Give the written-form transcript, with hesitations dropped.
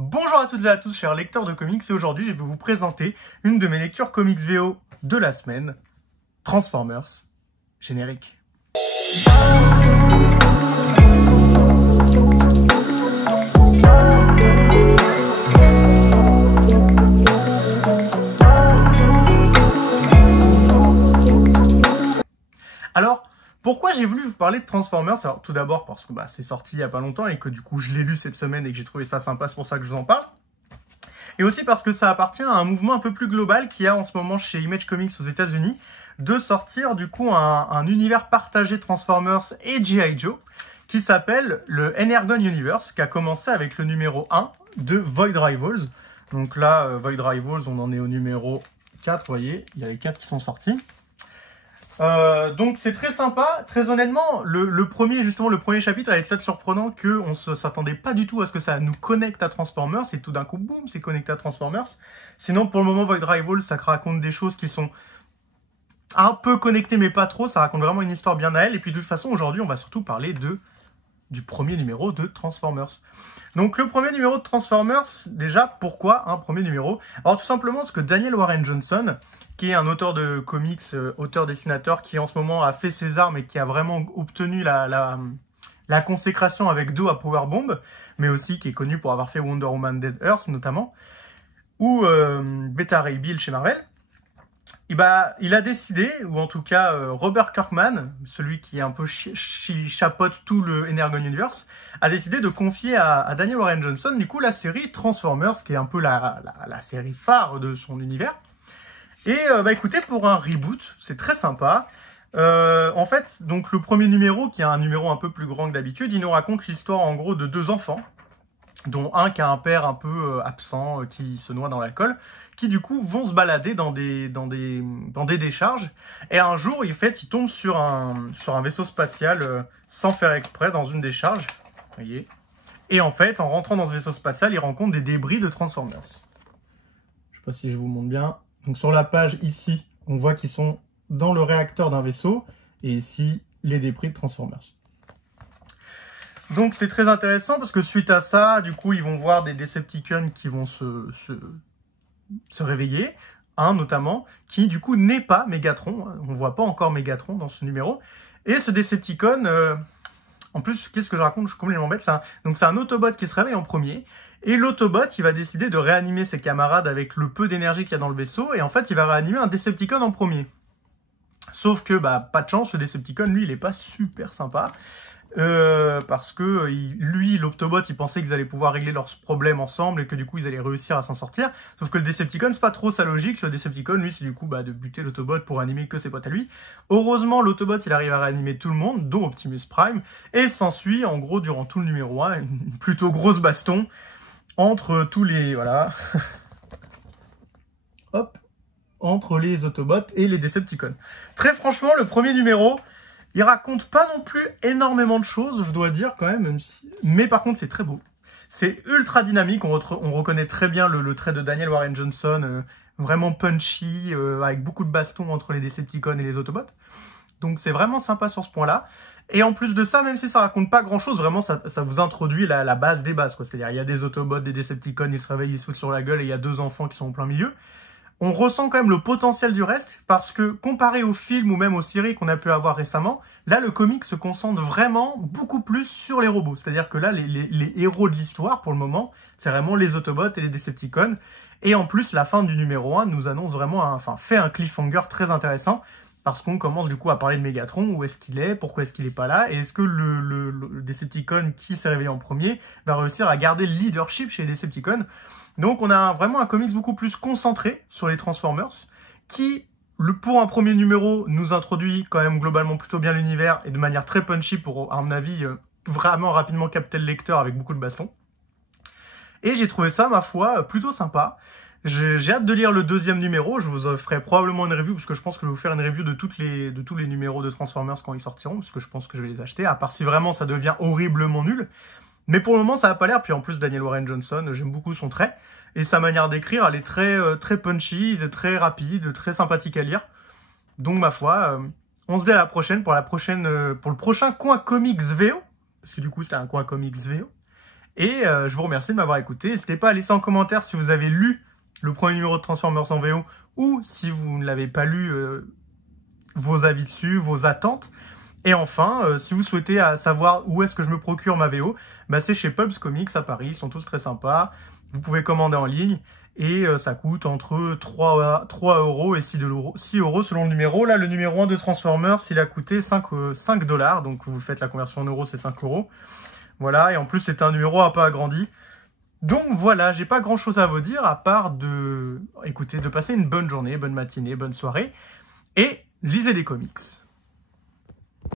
Bonjour à toutes et à tous, chers lecteurs de comics, et aujourd'hui je vais vous présenter une de mes lectures comics VO de la semaine, Transformers, générique. Alors, pourquoi j'ai voulu vous parler de Transformers? Alors, tout d'abord parce que c'est sorti il n'y a pas longtemps et que du coup je l'ai lu cette semaine et que j'ai trouvé ça sympa, c'est pour ça que je vous en parle. Et aussi parce que ça appartient à un mouvement un peu plus global qu'il y a en ce moment chez Image Comics aux États-Unis, de sortir du coup un univers partagé Transformers et G.I. Joe qui s'appelle le Energon Universe, qui a commencé avec le numéro 1 de Void Rivals. Donc là, Void Rivals, on en est au numéro 4, vous voyez, il y a les 4 qui sont sortis. Donc c'est très sympa, très honnêtement, le premier chapitre avec ça surprenant qu'on ne s'attendait pas du tout à ce que ça nous connecte à Transformers, et tout d'un coup, boum, c'est connecté à Transformers. Sinon, pour le moment, Void Rivals, ça raconte des choses qui sont un peu connectées, mais pas trop, ça raconte vraiment une histoire bien à elle, et puis de toute façon, aujourd'hui, on va surtout parler du premier numéro de Transformers. Donc le premier numéro de Transformers, déjà, pourquoi un premier numéro? Alors tout simplement parce que Daniel Warren Johnson, qui est un auteur de comics, auteur-dessinateur, qui en ce moment a fait ses armes et qui a vraiment obtenu la consécration avec Do à Powerbomb, mais aussi qui est connu pour avoir fait Wonder Woman Dead Earth notamment, ou Beta Ray Bill chez Marvel. Et il a décidé, ou en tout cas Robert Kirkman, celui qui est un peu chapeaute tout le Energon Universe, a décidé de confier à Daniel Warren Johnson du coup la série Transformers, qui est un peu la série phare de son univers. Et écoutez, pour un reboot, c'est très sympa. En fait, donc le premier numéro, qui est un numéro un peu plus grand que d'habitude, il nous raconte l'histoire en gros de deux enfants, dont un qui a un père un peu absent, qui se noie dans l'alcool, qui du coup vont se balader dans des décharges. Et un jour, il tombe sur un vaisseau spatial sans faire exprès dans une décharge. Vous voyez. Et en fait, en rentrant dans ce vaisseau spatial, il rencontre des débris de Transformers. Je sais pas si je vous montre bien. Donc sur la page ici, on voit qu'ils sont dans le réacteur d'un vaisseau, et ici, les débris de Transformers. Donc c'est très intéressant parce que suite à ça, du coup, ils vont voir des Decepticons qui vont se réveiller, un notamment, qui du coup n'est pas Megatron, on ne voit pas encore Megatron dans ce numéro, et ce Decepticon, en plus, qu'est-ce que je raconte, je suis complètement bête, donc c'est un Autobot qui se réveille en premier. Et l'Autobot, il va décider de réanimer ses camarades avec le peu d'énergie qu'il y a dans le vaisseau, et en fait, il va réanimer un Decepticon en premier. Sauf que, pas de chance, le Decepticon, lui, il est pas super sympa, parce que lui, l'Autobot, il pensait qu'ils allaient pouvoir régler leurs problèmes ensemble, et que du coup, ils allaient réussir à s'en sortir. Sauf que le Decepticon, c'est pas trop sa logique. Le Decepticon, lui, c'est du coup de buter l'Autobot pour animer que ses potes à lui. Heureusement, l'Autobot, il arrive à réanimer tout le monde, dont Optimus Prime, et s'ensuit, en gros, durant tout le numéro 1, une plutôt grosse baston entre tous les, voilà, hop, entre les Autobots et les Decepticons. Très franchement, le premier numéro, il raconte pas non plus énormément de choses, je dois dire quand même si... mais par contre c'est très beau. C'est ultra dynamique, on reconnaît très bien le trait de Daniel Warren Johnson, vraiment punchy, avec beaucoup de bastons entre les Decepticons et les Autobots. Donc c'est vraiment sympa sur ce point-là. Et en plus de ça, même si ça raconte pas grand-chose, vraiment ça vous introduit la base des bases, quoi. C'est-à-dire il y a des Autobots, des Decepticons, ils se réveillent, ils se foutent sur la gueule, et il y a deux enfants qui sont au plein milieu. On ressent quand même le potentiel du reste, parce que comparé aux films ou même aux séries qu'on a pu avoir récemment, là le comic se concentre vraiment beaucoup plus sur les robots. C'est-à-dire que là, les héros de l'histoire, pour le moment, c'est vraiment les Autobots et les Decepticons. Et en plus, la fin du numéro 1 nous annonce vraiment, fait un cliffhanger très intéressant, parce qu'on commence du coup à parler de Megatron, où est-ce qu'il est, pourquoi est-ce qu'il n'est pas là, et est-ce que le Decepticon qui s'est réveillé en premier va réussir à garder le leadership chez les Decepticons. Donc on a vraiment un comics beaucoup plus concentré sur les Transformers, qui, pour un premier numéro, nous introduit quand même globalement plutôt bien l'univers, et de manière très punchy pour, à mon avis, vraiment rapidement capter le lecteur avec beaucoup de bastons. Et j'ai trouvé ça, ma foi, plutôt sympa. J'ai hâte de lire le deuxième numéro, je vous ferai probablement une review, parce que je pense que je vais vous faire une review de tous les numéros de Transformers quand ils sortiront, parce que je pense que je vais les acheter, à part si vraiment ça devient horriblement nul. Mais pour le moment, ça n'a pas l'air, puis en plus, Daniel Warren Johnson, j'aime beaucoup son trait, et sa manière d'écrire, elle est très punchy, très rapide, très sympathique à lire. Donc, ma foi, on se dit à la prochaine pour le prochain coin comics VO, parce que du coup, c'était un coin comics VO. Et je vous remercie de m'avoir écouté. N'hésitez pas à laisser en commentaire si vous avez lu le premier numéro de Transformers en VO ou si vous ne l'avez pas lu, vos avis dessus, vos attentes. Et enfin, si vous souhaitez savoir où est-ce que je me procure ma VO, bah c'est chez Pulps Comics à Paris, ils sont tous très sympas. Vous pouvez commander en ligne et ça coûte entre 3 € et 6 € selon le numéro. Là, le numéro 1 de Transformers, il a coûté 5 $, donc vous faites la conversion en euros, c'est 5 €. Voilà, et en plus, c'est un numéro un peu agrandi. Donc voilà, j'ai pas grand chose à vous dire à part de passer une bonne journée, bonne matinée, bonne soirée, et lisez des comics.